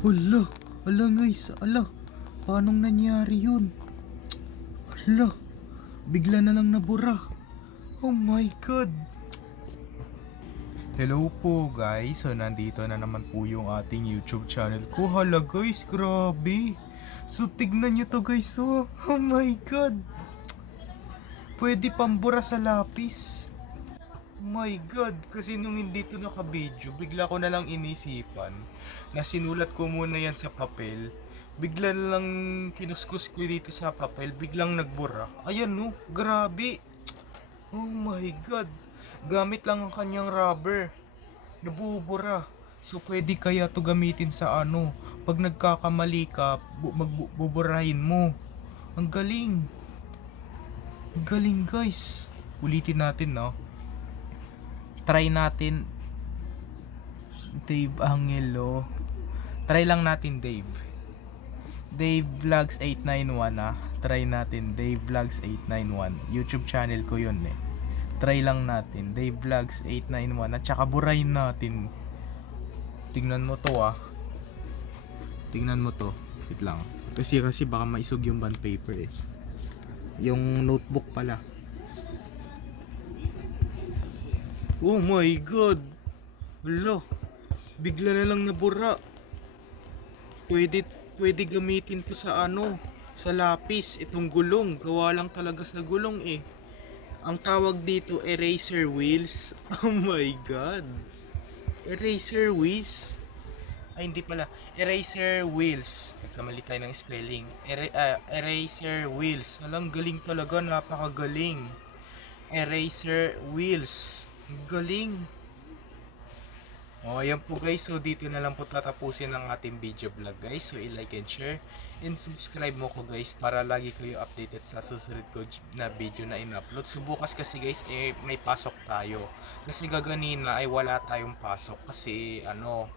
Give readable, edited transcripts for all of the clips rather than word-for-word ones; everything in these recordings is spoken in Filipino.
Hala, hala guys, hala. Paanong nangyari yun? Hala, bigla na lang nabura. Oh my god. Hello po guys, so nandito na naman po yung ating YouTube channel ko. Hala guys, grabe. So tignan nyo to guys, oh my god. Pwede pambura sa lapis. Oh my god, kasi nung hindi to naka-video, bigla ko na lang inisipan na sinulat ko muna yan sa papel. Bigla na lang kinuskus ko dito sa papel, biglang nagbura. Ayan no, grabe. Oh my god, gamit lang ang kanyang rubber, nabubura. So pwede kaya to gamitin sa ano, pag nagkakamali ka, magbuburahin mo. Ang galing. Ang galing guys. Ulitin natin no. Try natin Dave Angelo. Try lang natin Dave. Dave Vlogs 891 ah. Try natin Dave Vlogs 891. YouTube channel ko yun eh. Try lang natin Dave Vlogs 891 at saka burahin natin. Tingnan mo to ah. Tingnan mo to. Wait lang. Kasi baka maisog yung bond paper eh. Yung notebook pala. Oh my god. Hala. Bigla na lang nabura. Pwede gamitin to sa ano, sa lapis. Itong gulong, gawa lang talaga sa gulong eh. Ang tawag dito eraser wheels. Oh my god. Eraser wheels. Ay hindi pala. Eraser wheels. Nagkamali tayo ng spelling. Eraser wheels. Alang galing talaga, napakagaling. Eraser wheels. Galing. Oh, ayan po guys. So dito na lang po tatapusin ang ating video vlog guys. So i-like and share and subscribe mo ko guys para lagi kayo updated sa susunod ko na video na in-upload. So bukas kasi guys may pasok tayo. Kasi gaganina ay wala tayong pasok kasi ano,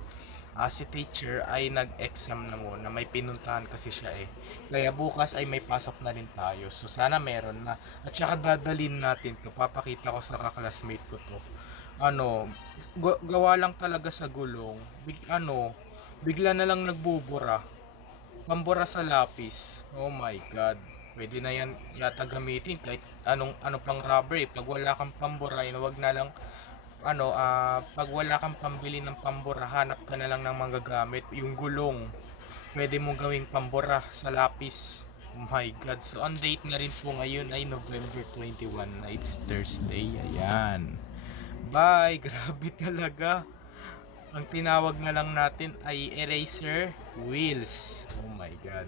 si teacher ay nag-exam na muna. May pinuntahan kasi siya eh. Kaya bukas ay may pasok na rin tayo. So sana meron na. At saka dadalhin natin to. Papakita ko sa kaklasmate ko to. Ano, gawa lang talaga sa gulong. Bigla na lang nagbubura. Pambura sa lapis. Oh my god. Pwede na yan yata gamitin kahit ano pang rubber eh. Pag wala kang pambura, wag na lang pag wala kang pambili ng pambura, hanap ka na lang ng magagamit. Yung gulong, pwede mong gawing pambura sa lapis. Oh my god. So ang date na rin po ngayon ay November 21 na it's Thursday. Ayan. Bye. Grabe talaga. Ang tinawag na lang natin ay eraser wheels. Oh my god.